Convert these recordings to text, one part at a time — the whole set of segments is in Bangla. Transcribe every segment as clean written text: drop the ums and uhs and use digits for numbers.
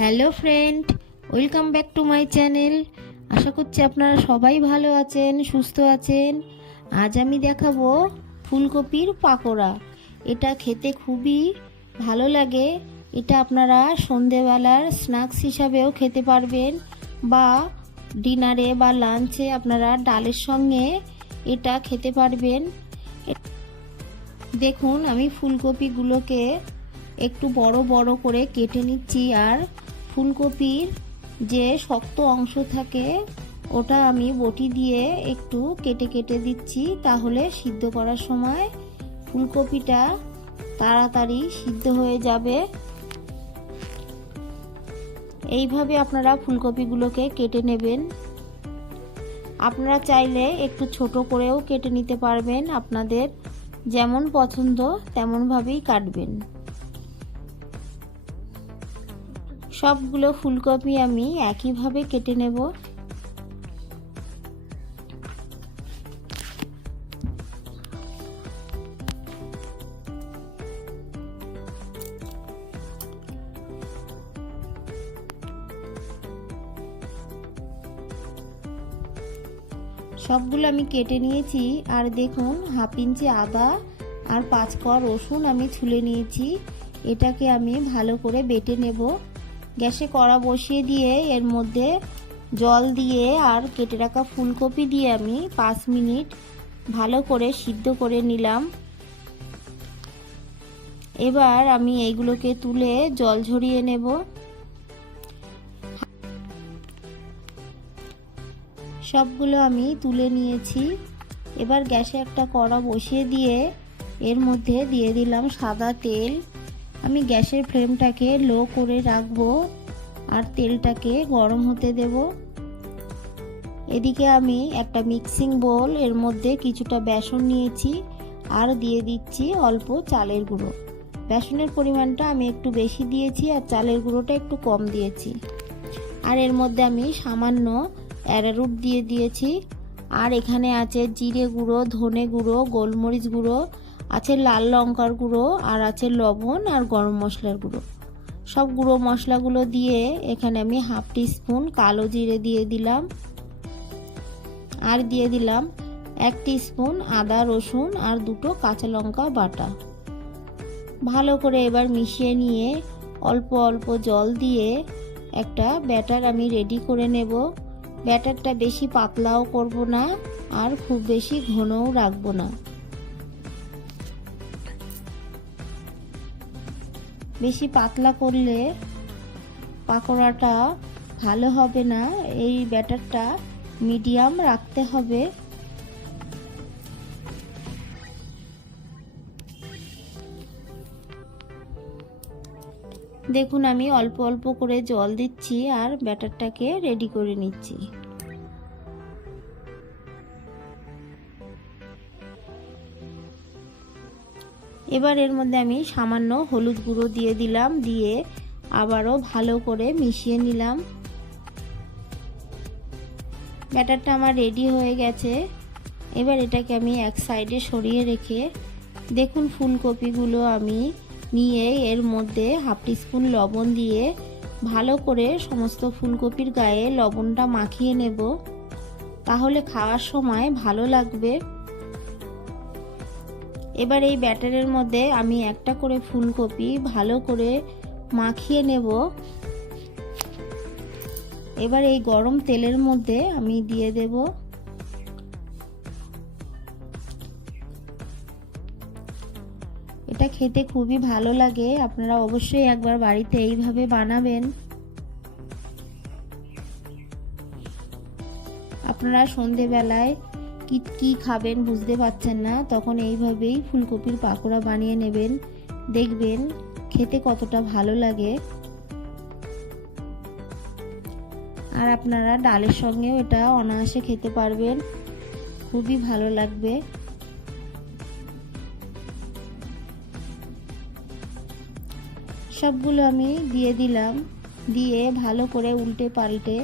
Hello friend, welcome back to my channel. আশা করছি আপনারা সবাই ভালো আছেন, সুস্থ আছেন। আজ আমি দেখাবো ফুলকপির পাকোড়া। এটা খেতে খুবই ভালো লাগে। এটা আপনারা সন্ধেবেলার স্ন্যাক্স হিসাবেও খেতে পারবেন, বা ডিনারে বা লাঞ্চে আপনারা ডালের সঙ্গে এটা খেতে পারবেন। দেখুন, আমি ফুলকপিগুলোকে একটু বড় বড় করে কেটে নিচ্ছি, আর ফুলকপির যে শক্ত অংশ থাকে ওটা আমি বটি দিয়ে একটু কেটে কেটে দিচ্ছি, তাহলে সিদ্ধ করার সময় ফুলকপিটা তাড়াতাড়ি সিদ্ধ হয়ে যাবে। এইভাবে আপনারা ফুলকপিগুলোকে কেটে নেবেন। আপনারা চাইলে একটু ছোট করেও কেটে নিতে পারবেন, আপনাদের যেমন পছন্দ তেমনভাবেই কাটবেন। সবগুলো ফুলকপি আমি একইভাবে কেটে নেব। সবগুলো আমি কেটে নিয়েছি। আর দেখুন, হাফ ইঞ্চি আদা আর 5 কোয়া রসুন আমি ছুলে নিয়েছি। এটাকে আমি ভালো করে বেটে নেব। গ্যাসে কড়া বসিয়ে দিয়ে এর মধ্যে জল দিয়ে আর কেটে রাখা ফুলকপি দিয়ে আমি 5 মিনিট ভালো করে সিদ্ধ করে নিলাম। এবার আমি এইগুলোকে তুলে জল ঝরিয়ে নেব। সবগুলো আমি তুলে নিয়েছি। এবার গ্যাসে একটা কড়া বসিয়ে দিয়ে এর মধ্যে দিয়ে দিলাম সাদা তেল। আমি গ্যাসের ফ্লেমটাকে লো করে রাখবো আর তেলটাকে গরম হতে দেব। এদিকে আমি একটা মিক্সিং বোল, এর মধ্যে কিছুটা বেসন নিয়েছি আর দিয়ে দিচ্ছি অল্প চালের গুঁড়ো। বেসনের পরিমাণটা আমি একটু বেশি দিয়েছি আর চালের গুঁড়োটা একটু কম দিয়েছি। আর এর মধ্যে আমি সামান্য অ্যারারুট দিয়ে দিয়েছি। আর এখানে আছে জিরে গুঁড়ো, ধনে গুঁড়ো, গোলমরিচ গুঁড়ো, আছে লাল লঙ্কার গুঁড়ো, আর আছে লবণ আর গরম মশলার গুঁড়ো। সব গুঁড়ো মশলাগুলো দিয়ে এখানে আমি হাফ টিস্পুন কালো জিরে দিয়ে দিলাম, আর দিয়ে দিলাম 1 টিস্পুন আদা রসুন আর 2টো কাঁচা লঙ্কা বাটা। ভালো করে এবার মিশিয়ে নিয়ে অল্প অল্প জল দিয়ে একটা ব্যাটার আমি রেডি করে নেব। ব্যাটারটা বেশি পাতলাও করব না আর খুব বেশি ঘনও রাখবো না। বেশি পাতলা করলে পাকোড়াটা ভালো হবে না। এই ব্যাটারটা মিডিয়াম রাখতে হবে। দেখুন, আমি অল্প অল্প করে জল দিচ্ছি আর ব্যাটারটাকে রেডি করে নিচ্ছি। এবার এর মধ্যে আমি সামান্য হলুদ গুঁড়ো দিয়ে দিলাম, দিয়ে আবারও ভালো করে মিশিয়ে নিলাম। ব্যাটারটা আমার রেডি হয়ে গেছে। এবার এটাকে আমি এক সাইডে সরিয়ে রেখে, দেখুন ফুলকপিগুলো আমি নিয়ে এর মধ্যে হাফ টিস্পুন লবণ দিয়ে ভালো করে সমস্ত ফুলকপির গায়ে লবণটা মাখিয়ে নেব, তাহলে খাওয়ার সময় ভালো লাগবে। এবার এই ব্যাটারের মধ্যে আমি একটা করে ফুলকপি ভালো করে মাখিয়ে নেব। এবার এই গরম তেলের মধ্যে আমি দিয়ে দেব। এটা খেতে খুবই ভালো লাগে। আপনারা অবশ্যই একবার বাড়িতে এইভাবে বানাবেন। আপনারা সন্ধেবেলায় কি খাবেন বুঝতে পারছেন না, তখন এইভাবেই ফুলকপির পাকোড়া বানিয়ে নেবেন, দেখবেন খেতে কতটা ভালো লাগে। আর আপনারা ডালের সঙ্গেও এটা অনায়াসে খেতে পারবেন, খুবই ভালো লাগবে। সবগুলো আমি দিয়ে দিলাম, দিয়ে ভালো করে উল্টে পাল্টে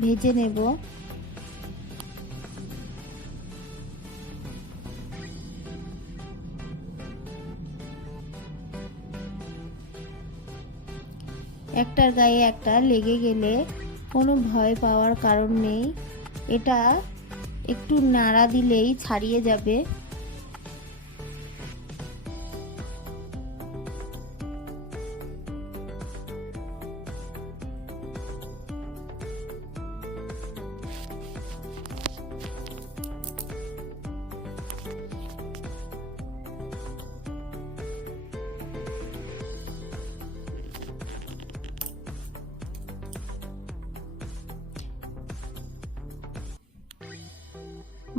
ভেজে নেব। একটার গায়ে একটা লেগে গেলে কোনো ভয় পাওয়ার কারণ নেই, এটা একটু নাড়া দিলেই ছাড়িয়ে যাবে।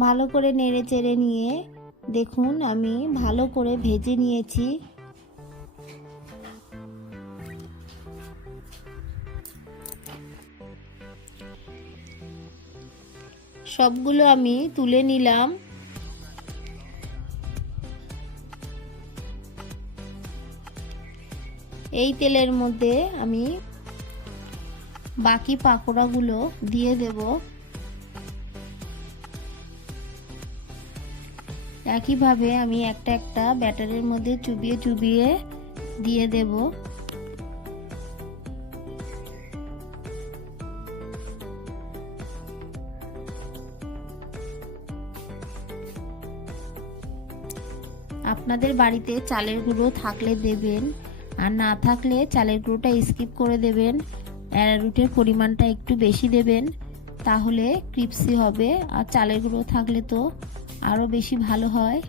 ভালো করে নেড়ে চেড়ে নিয়ে দেখুন আমি ভালো করে ভেজে নিয়েছি। সবগুলো আমি তুলে নিলাম। এই তেলের মধ্যে আমি বাকি পাকোড়াগুলো দিয়ে দেব। একইভাবে আমি একটা একটা ব্যাটারের মধ্যে চুবিয়ে চুবিয়ে দিয়ে দেব। আপনাদের বাড়িতে চালের গুঁড়ো থাকলে দেবেন, আর না থাকলে চালের গুঁড়োটা স্কিপ করে দেবেন। অ্যারারুটের পরিমাণটা একটু বেশি দেবেন, তাহলে ক্রিপসি হবে। আর চালের গুঁড়ো থাকলে তো আরও বেশি ভালো হয়।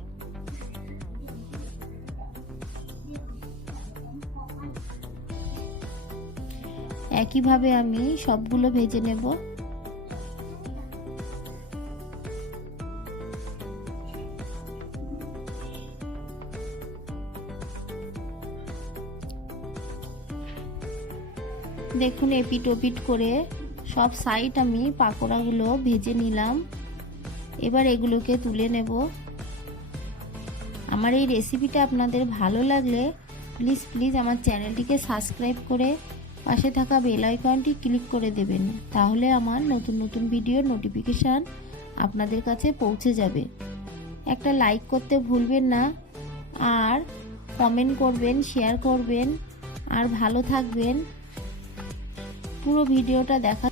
একইভাবে আমি সবগুলো ভেজে নেব। দেখুন এপিট ওপিট করে সব সাইড আমি পাকোড়াগুলো ভেজে নিলাম। এবার এগুলোকে তুলে নেব। আমার এই রেসিপিটা আপনাদের ভালো লাগলে প্লিজ আমার চ্যানেলটিকে সাবস্ক্রাইব করে পাশে থাকা বেল আইকনটি ক্লিক করে দেবেন, তাহলে আমার নতুন নতুন ভিডিওর নোটিফিকেশান আপনাদের কাছে পৌঁছে যাবে। একটা লাইক করতে ভুলবেন না, আর কমেন্ট করবেন, শেয়ার করবেন, আর ভালো থাকবেন। পুরো ভিডিওটা দেখা